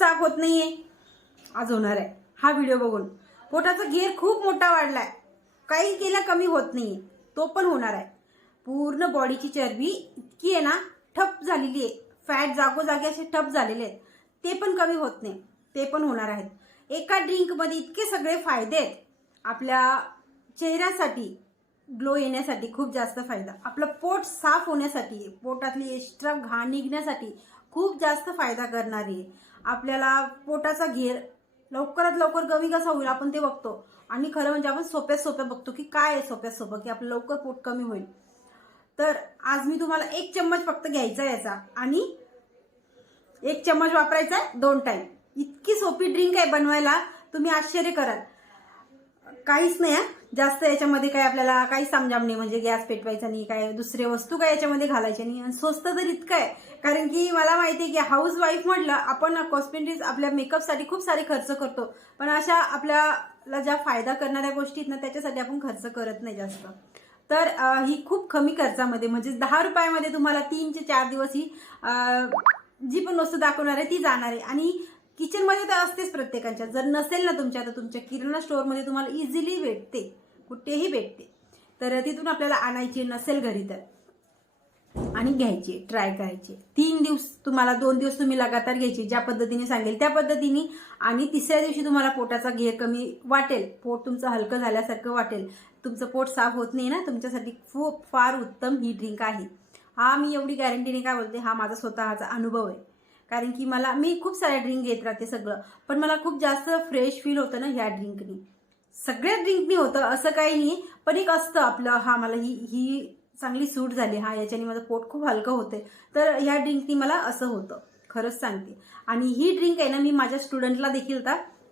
साफ होत नाहीये, आज होणार आहे हा व्हिडिओ बघून. पोटाचा घेर खूप मोठा वाढलाय, काही केलं कमी होत नाहीये, तो पण होणार आहे. पूर्ण बॉडीची चरबी इतकी आहे ना ठप झालेली आहे, फॅट जागोजागी असे ठप झालेले आहेत, ते पण कमी होत नाही, ते पण होणार आहेत. एका ड्रिंक मध्ये इतके सगळे फायदे आहेत. आपल्या चेहऱ्यासाठी ग्लो येण्यासाठी खूप जास्त फायदा, आपलं पोट साफ होण्यासाठी, पोटातली एक्स्ट्रा घाण निघण्यासाठी खूप जास्त फायदा करणारी आहे. आपल्याला पोटाचा घेर लवकरात लवकर कमी कसा होईल आपण ते बघतो, आणि खरं म्हणजे आपण सोप्यात सोप्या बघतो की काय आहे सोप्यात सोपं की आपलं लवकर पोट कमी होईल. तर आज मी तुम्हाला 1 चम्मच फक्त घ्यायचा याचा, आणि 1 चम्मच वापरायचा 2 टाइम. इतकी सोपी ड्रिंक आहे बनवायला, तुम्ही आश्चर्य कराल. काहीच नाही जास्त याच्यामध्ये काय आपल्याला काही समजाम नाही, म्हणजे गॅस पेटवायचा नाही, काय दुसरे वस्तू काय याच्यामध्ये घालायचे नाही, आणि स्वस्त तर इतकं आहे. कारण की मला माहिती आहे की हाऊस वाईफ म्हटलं आपण कॉस्मेटिक्स आपल्या मेकअपसाठी खूप सारे खर्च करतो, पण अशा आपल्याला ज्या फायदा करणाऱ्या गोष्टी आहेत ना त्याच्यासाठी आपण खर्च करत नाही जास्त. तर ही खूप कमी खर्चामध्ये, म्हणजे 10 रुपयामध्ये तुम्हाला 3 ते 4 दिवस ही जी पण वस्तू दाखवणार आहे ती जाणार आहे. आणि किचन मध्ये तर असतेच प्रत्येकाच्या, जर नसेल ना तुमच्या तर तुमच्या किराणा स्टोअर मध्ये तुम्हाला इझिली भेटते, कुठेही भेटते. तर तिथून आपल्याला आणायची नसेल घरी तर, आणि घ्यायची, ट्राय करायची. 3 दिवस तुम्हाला, 2 दिवस तुम्ही लगातार घ्यायची ज्या पद्धतीने सांगेल त्या पद्धतीने, आणि तिसऱ्या दिवशी तुम्हाला पोटाचा घेर कमी वाटेल, पोट तुमचं हलकं झाल्यासारखं वाटेल. तुमचं पोट साफ होत नाही ना, तुमच्यासाठी खूप फार उत्तम ही ड्रिंक आहे. हा मी एवढी गॅरंटीने काय बोलते, हा माझा स्वतःचा अनुभव आहे. कारण की मी खूप साऱ्या ड्रिंक घेत राहते सगळं, पण मला खूप जास्त फ्रेश फील होतं ना ह्या ड्रिंकनी. सगळ्या ड्रिंकनी होतं असं काही नाही, पण एक असतं आपलं, हा मला ही चांगली सूट झाली, हा याच्याने माझं पोट खूप हलकं होते, तर ह्या ड्रिंकनी मला असं होतं, खरंच सांगते. आणि ही ड्रिंक आहे ना मी माझ्या स्टुडंटला देखील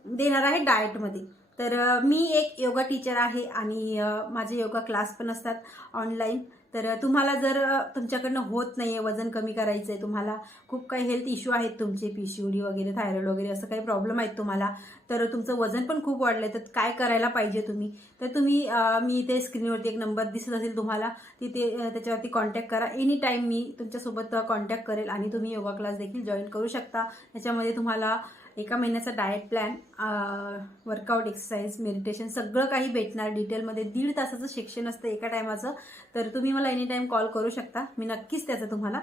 देणार आहे डाएटमध्ये. तर मी एक योगा टीचर आहे, आणि माझे योगा क्लास पण असतात ऑनलाईन. तर तुम्हाला जर तुमच्याकडनं होत नाहीये, वजन कमी करायचंय, तुम्हाला खूप काही हेल्थ इश्यू आहेत तुमचे, पीसीओडी वगैरे, थायरॉइड वगैरे असं काही प्रॉब्लेम आहेत तुम्हाला, तर तुमचं वजन पण खूप वाढलंय, तर काय करायला पाहिजे तुम्ही, तर तुम्ही मी इथे स्क्रीनवरती एक नंबर दिसत असेल तुम्हाला, तिथे त्याच्यावरती कॉन्टॅक्ट करा. एनी टाइम मी तुमच्यासोबत कॉन्टॅक्ट करेल, आणि तुम्ही योगा क्लास देखील जॉईन करू शकता. त्याच्यामध्ये तुम्हाला 1 महिन्याचा diet plan, workout, exercise, meditation सगळं काही भेटणार डिटेलमध्ये. 1.5 तासाचं शिक्षण असतं एका टायमाचं. तर तुम्ही मला एनी टाइम कॉल करू शकता, मी नक्कीच त्याचा तुम्हाला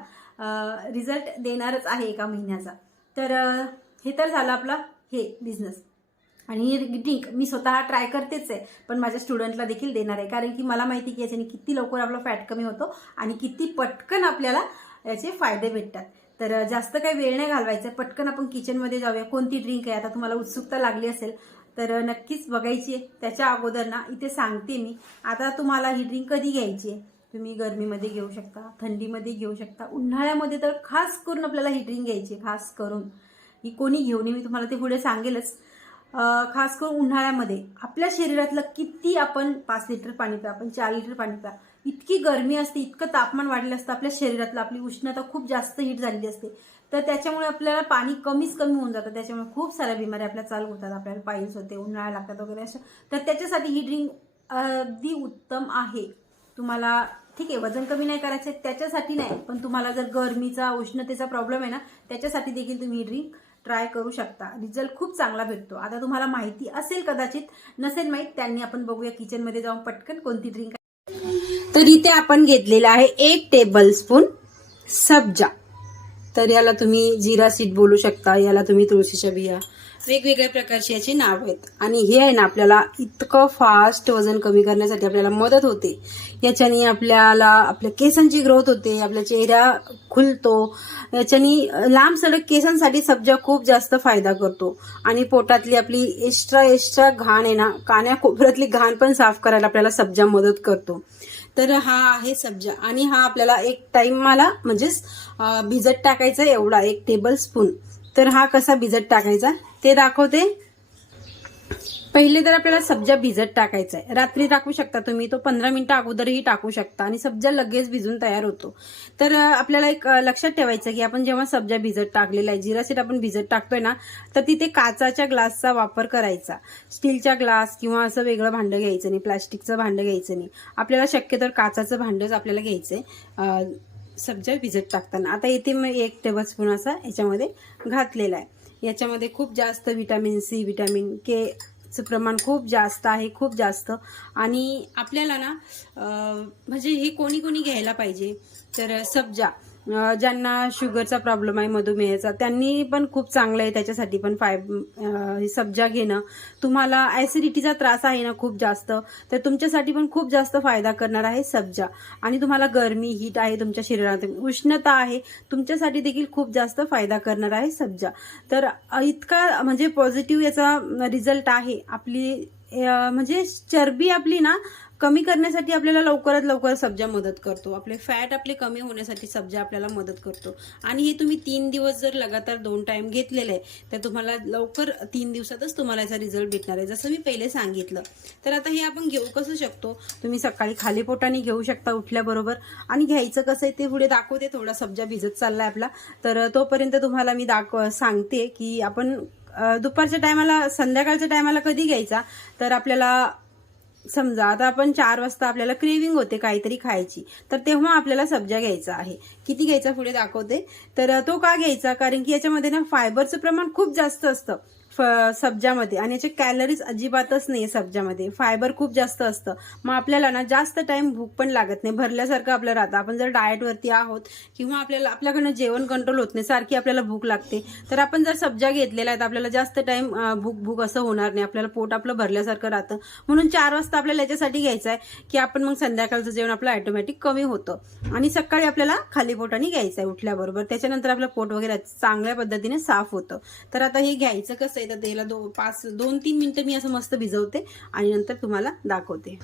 रिझल्ट देणारच आहे 1 महिन्याचा. तर हे तर झालं आपला हे बिझनेस. आणि ड्रिंक मी स्वतः ट्राय करतेच आहे, पण माझ्या स्टुडंटला देखील देणार आहे, कारण की मला माहिती की याच्याने किती लवकर आपला फॅट कमी होतो आणि किती पटकन आपल्याला याचे फायदे भेटतात. तर जास्त काही वेळ नाही घालवायचा, पटकन आपण किचनमध्ये जाऊया. कोणती ड्रिंक आहे आता तुम्हाला उत्सुकता लागली असेल तर नक्कीच बघायची आहे. त्याच्या अगोदर ना इथे सांगते मी, आता तुम्हाला ही ड्रिंक कधी घ्यायची आहे, तुम्ही गरमीमध्ये घेऊ शकता, थंडीमध्ये घेऊ शकता, उन्हाळ्यामध्ये तर खास करून आपल्याला ही ड्रिंक घ्यायची. खास करून ही कोणी घेऊ नये, मी तुम्हाला ते पुढे सांगेलच. खास करून उन्हाळ्यामध्ये आपल्या शरीरातलं किती, आपण 5 लिटर पाणी प्या, आपण 4 लिटर पाणी प्या, इतकी गरमी असते, इतकं तापमान वाढलेलं असतं आपल्या शरीरातलं, आपली उष्णता खूप जास्त हीट झालेली असते, तर त्याच्यामुळे आपल्याला पाणी कमी होऊन जातं. त्याच्यामुळे खूप साऱ्या बिमाऱ्या आपल्या चालू होतात, आपल्याला पायल्स होते, उन्हाळा लागतात वगैरे अशा. तर त्याच्यासाठी ही ड्रिंक अगदी उत्तम आहे. तुम्हाला ठीक आहे वजन कमी नाही करायचं त्याच्यासाठी नाही, पण तुम्हाला जर गरमीचा, उष्णतेचा प्रॉब्लेम आहे ना, त्याच्यासाठी देखील तुम्ही ही ड्रिंक ट्राय करू शकता. रिझल्ट खूप चांगला भेटतो. आता तुम्हाला माहिती असेल, कदाचित नसेल माहीत, त्यांनी आपण बघूया किचनमध्ये जाऊन पटकन कोणती ड्रिंक. तर इथे आपण घेतलेला आहे 1 टेबलस्पून सब्जा. तर याला तुम्ही जिरा सीड बोलू शकता, याला तुम्ही तुळशीच्या बिया, वेगवेगळ्या प्रकारचे याचे नाव आहेत. आणि हे आहे ना आपल्याला इतकं फास्ट वजन कमी करण्यासाठी आपल्याला मदत होते. याच्याने आपल्याला आपल्या केसांची ग्रोथ होते, आपल्या चेहरा खुलतो. याच्याने लांब सडक केसांसाठी सब्जा खूप जास्त फायदा करतो. आणि पोटातली आपली एक्स्ट्रा घाण आहे ना, कान्याकोपऱ्यातली घाण पण साफ करायला आपल्याला सब्जा मदत करतो. तर हा आहे सब्जा, आणि हा आपल्याला 1 टाइमला म्हणजेच भिजत टाकायचा एवढा 1 टेबलस्पून. तर हा कसा भिजत टाकायचा ते दाखवते. पहिले तर आपल्याला सब्जा भिजत टाकायचा आहे, रात्री टाकू शकता तुम्ही, तो 15 मिनिटं अगोदरही टाकू शकता, आणि सब्जा लगेच भिजून तयार होतो. तर आपल्याला एक लक्षात ठेवायचं की आपण जेव्हा सब्जा भिजत टाकलेला आहे, जिरा सीड आपण भिजत टाकतोय ना, तर तिथे काचाच्या ग्लासचा वापर करायचा. स्टीलच्या ग्लास किंवा असं वेगळं भांडं घ्यायचं नाही, प्लास्टिकचं भांडं घ्यायचं नाही. आपल्याला शक्यतो काचाचं भांडंच आपल्याला घ्यायचंय सब्जा भिजत टाकताना. आता इथे मी 1 टेबलस्पून असा याच्यामध्ये घातलेला आहे. याच्यामध्ये खूप जास्त व्हिटॅमिन सी, व्हिटॅमिन के चं प्रमाण खूप जास्त आहे, खूप जास्त. आणि आपल्याला ना म्हणजे हे कोणी कोणी घ्यायला पाहिजे तर सब्जा, ज्यांना शुगरचा प्रॉब्लेम आहे, मधुमेहाचा, त्यांनी पण खूप चांगलं आहे त्याच्यासाठी पण सब्जा घेणं. तुम्हाला ऍसिडिटीचा त्रास आहे ना खूप जास्त, तर तुमच्यासाठी पण खूप जास्त फायदा करणार आहे सब्जा. आणि तुम्हाला गरमी, हीट आहे तुमच्या शरीरात, उष्णता आहे, तुमच्यासाठी देखील खूप जास्त फायदा करणार आहे सब्जा. तर इतका म्हणजे पॉझिटिव्ह याचा रिझल्ट आहे. आपली म्हणजे चरबी आपली ना कमी करण्यासाठी आपल्याला लवकरात लवकर सब्जा मदत करतो. आपले फॅट आपले कमी होण्यासाठी सब्जा आपल्याला मदत करतो. आणि हे तुम्ही 3 दिवस जर लगातार 2 टाइम घेतलेले आहे तर तुम्हाला लवकर 3 दिवसातच तुम्हाला याचा रिझल्ट भेटणार आहे, जसं मी पहिले सांगितलं. तर आता हे आपण घेऊ कसं शकतो, तुम्ही सकाळी खाली पोटाने घेऊ शकता उठल्याबरोबर. आणि घ्यायचं कसं आहे ते पुढे दाखवते. थोडा सब्जा भिजत चाललाय आपला, तर तोपर्यंत तुम्हाला मी सांगते की आपण दुपारच्या टायमाला, संध्याकाळच्या टायमाला कधी घ्यायचा. तर आपल्याला समजा आता आपण 4 वाजता आपल्याला क्रेविंग होते काहीतरी खायची, तर तेव्हा आपल्याला सब्जा घ्यायचा आहे. किती घ्यायचा पुढे दाखवते. तर तो का घ्यायचा, कारण की याच्यामध्ये ना फायबरचं प्रमाण खूप जास्त असतं सब्जामध्ये, आणि याचे कॅलरीज अजिबातच नाही सब्जामध्ये. फायबर खूप जास्त असतं. मग आपल्याला ना जास्त टाइम भूक पण लागत नाही, भरल्यासारखं आपलं राहतं. आपण जर डाएटवरती आहोत किंवा आपल्याकडनं जेवण कंट्रोल होत नाही, सारखी आपल्याला भूक लागते, तर आपण जर सब्जा घेतलेला आहे तर आपल्याला जास्त टाइम भूक असं होणार नाही. आपल्याला पोट आपलं भरल्यासारखं राहतं. म्हणून 4 वाजता आपल्याला याच्यासाठी घ्यायचं आहे की आपण मग संध्याकाळचं जेवण आपलं ऑटोमॅटिक कमी होतं. आणि सकाळी आपल्याला खाली पोटाने घ्यायचं आहे उठल्याबरोबर. त्याच्यानंतर आपलं पोट वगैरे चांगल्या पद्धतीने साफ होतं. तर आता हे घ्यायचं कसं आहे, तर त्याला 2-3 मिनिटं मी असं मस्त भिजवते आणि नंतर तुम्हाला दाखवते.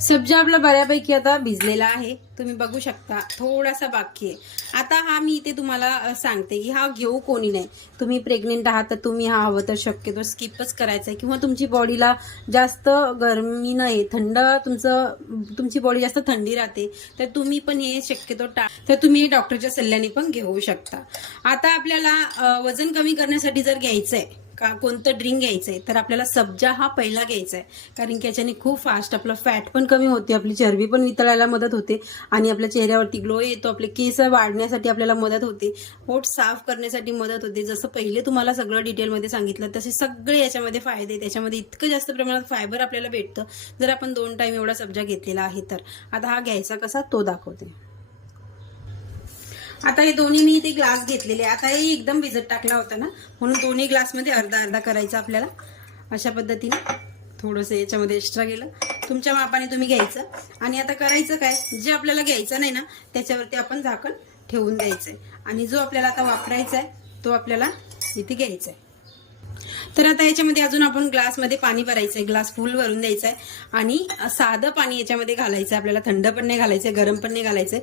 सब्जा आपला बऱ्यापैकी आता भिजलेला आहे, तुम्ही बघू शकता. थोडासा बाकी आहे. आता हा मी इथे तुम्हाला सांगते की हा घेऊ कोणी नाही. तुम्ही प्रेग्नेंट आहात तर तुम्ही हा हवं तर शक्यतो स्किपच करायचा आहे. किंवा तुमची बॉडीला जास्त गरमी नाही, तुमची बॉडी जास्त थंडी राहते, तर तुम्ही पण हे शक्यतो तर तुम्ही डॉक्टरच्या सल्ल्याने पण घेऊ शकता. आता आपल्याला वजन कमी करण्यासाठी जर घ्यायचंय का कोणतं ड्रिंक घ्यायचंय, तर आपल्याला सब्जा हा पहिला घ्यायचा आहे. कारण की याच्याने खूप फास्ट आपलं फॅट पण कमी होते, आपली चरबी पण वितळायला मदत होते, आणि आपल्या चेहऱ्यावरती ग्लो येतो, आपले केस वाढण्यासाठी आपल्याला मदत होते, पोट साफ करण्यासाठी मदत होते. जसं पहिले तुम्हाला सगळं डिटेलमध्ये सांगितलं तसे सगळे याच्यामध्ये फायदे. त्याच्यामध्ये इतकं जास्त प्रमाणात फायबर आपल्याला भेटतं जर आपण 2 टाइम एवढा सब्जा घेतलेला आहे तर. आता हा घ्यायचा कसा तो दाखवते. आता हे दोन्ही मी इथे ग्लास घेतलेले. आता हे एकदम भिजत टाकला होता ना, म्हणून दोन्ही ग्लासमध्ये अर्धा अर्धा करायचा आपल्याला. अशा पद्धतीने थोडंसं याच्यामध्ये एक्स्ट्रा गेलं, तुमच्या मापाने तुम्ही घ्यायचं. आणि आता करायचं काय, जे आपल्याला घ्यायचं नाही ना त्याच्यावरती आपण झाकण ठेवून द्यायचंय. आणि जो आपल्याला आता वापरायचा आहे तो आपल्याला इथे घ्यायचा आहे. तर आता याच्यामध्ये अजून आपण ग्लासमध्ये पाणी भरायचंय, ग्लास फुल भरून द्यायचा आहे. आणि साधं पाणी याच्यामध्ये घालायचं आहे आपल्याला. थंड पण नाही घालायचंय, गरम पण नाही घालायचंय,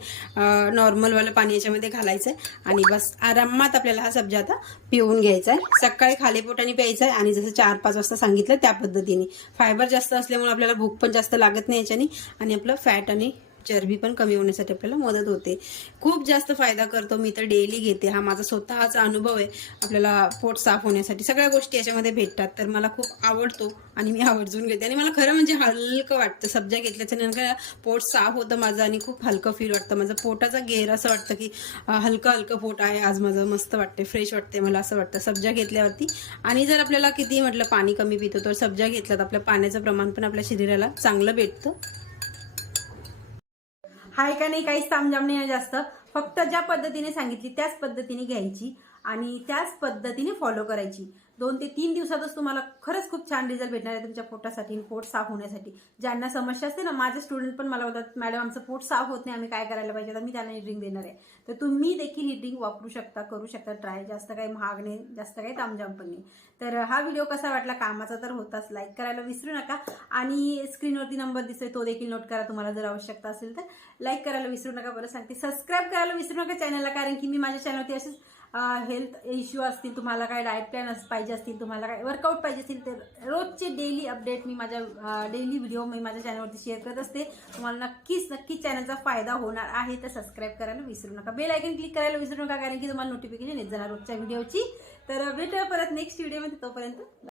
नॉर्मलवालं पाणी याच्यामध्ये घालायचंय. आणि बस आरामात आपल्याला हा सब्जा आता पिऊन घ्यायचा आहे. सकाळी खाली पोटाने प्यायचा आहे. आणि जसं 4-5 वाजता सांगितलं त्या पद्धतीने. फायबर जास्त असल्यामुळे आपल्याला भूक पण जास्त लागत नाही याच्याने, आणि आपलं फॅट आणि चरबी पण कमी होण्यासाठी आपल्याला मदत होते. खूप जास्त फायदा करतो. मी तर डेली घेते, हा माझा स्वतःचा अनुभव आहे. आपल्याला पोट साफ होण्यासाठी सगळ्या गोष्टी याच्यामध्ये भेटतात, तर मला खूप आवडतो आणि मी आवर्जून घेते. आणि मला खरं म्हणजे हलकं वाटतं सब्जा घेतल्याच्या नंतर. पोट साफ होतं माझं आणि खूप हलकं फील वाटतं. माझं पोटाचा घेर असं वाटतं की हलकं हलकं पोट आहे आज माझं, मस्त वाटते, फ्रेश वाटते मला असं वाटतं सब्जा घेतल्यावरती. आणि जर आपल्याला किती म्हटलं पाणी कमी पितो, तर सब्जा घेतला तर आपल्या पाण्याचं प्रमाण पण आपल्या शरीराला चांगलं भेटतं. हाय का नाही, काहीच तामझाम नाही जास्त. फक्त ज्या पद्धतीने सांगितली त्याच पद्धतीने घ्यायची आणि त्याच पद्धतीने फॉलो करायची. 2 ते 3 दिवसातच तुम्हाला खरंच खूप छान रिझल्ट भेटणार आहे तुमच्या पोटासाठी, पोट साफ होण्यासाठी. ज्यांना समस्या असते ना, माझे स्टुडंट पण मला बोलतात मॅडम आमचं पोट साफ होत नाही, आम्ही काय करायला पाहिजे, तर मी त्यांना ही ड्रिंक देणार आहे. तर तुम्ही देखील ही ड्रिंक वापरू शकता, करू शकता ट्राय. जास्त काही महाग नाही, जास्त काही तामझाम पण नाही. तर हा व्हिडिओ कसा वाटला, कामाचा तर होताच, लाईक करायला विसरू नका. आणि स्क्रीनवरती नंबर दिसतोय तो देखील नोट करा, तुम्हाला जर आवश्यकता असेल तर. लाईक करायला विसरू नका. बरं सांगते, सबस्क्राईब करायला विसरू नका चॅनलला, कारण की मी माझ्या चॅनलवरती असेच हेल्थ इश्यू असतील, तुम्हाला काय डाएट प्लॅन पाहिजे असतील, तुम्हाला काय वर्कआउट पाहिजे असतील, तर रोजचे डेली अपडेट मी माझ्या डेली व्हिडिओ मी माझ्या चॅनलवरती शेअर करत असते. तुम्हाला नक्कीच चॅनलचा फायदा होणार आहे. तर सबस्क्राईब करायला विसरू नका, बेल आयकन क्लिक करायला विसरू नका, कारण की तुम्हाला नोटिफिकेशन येत जाणार रोजच्या व्हिडिओची. तर भेटूया परत नेक्स्ट व्हिडिओमध्ये, तोपर्यंत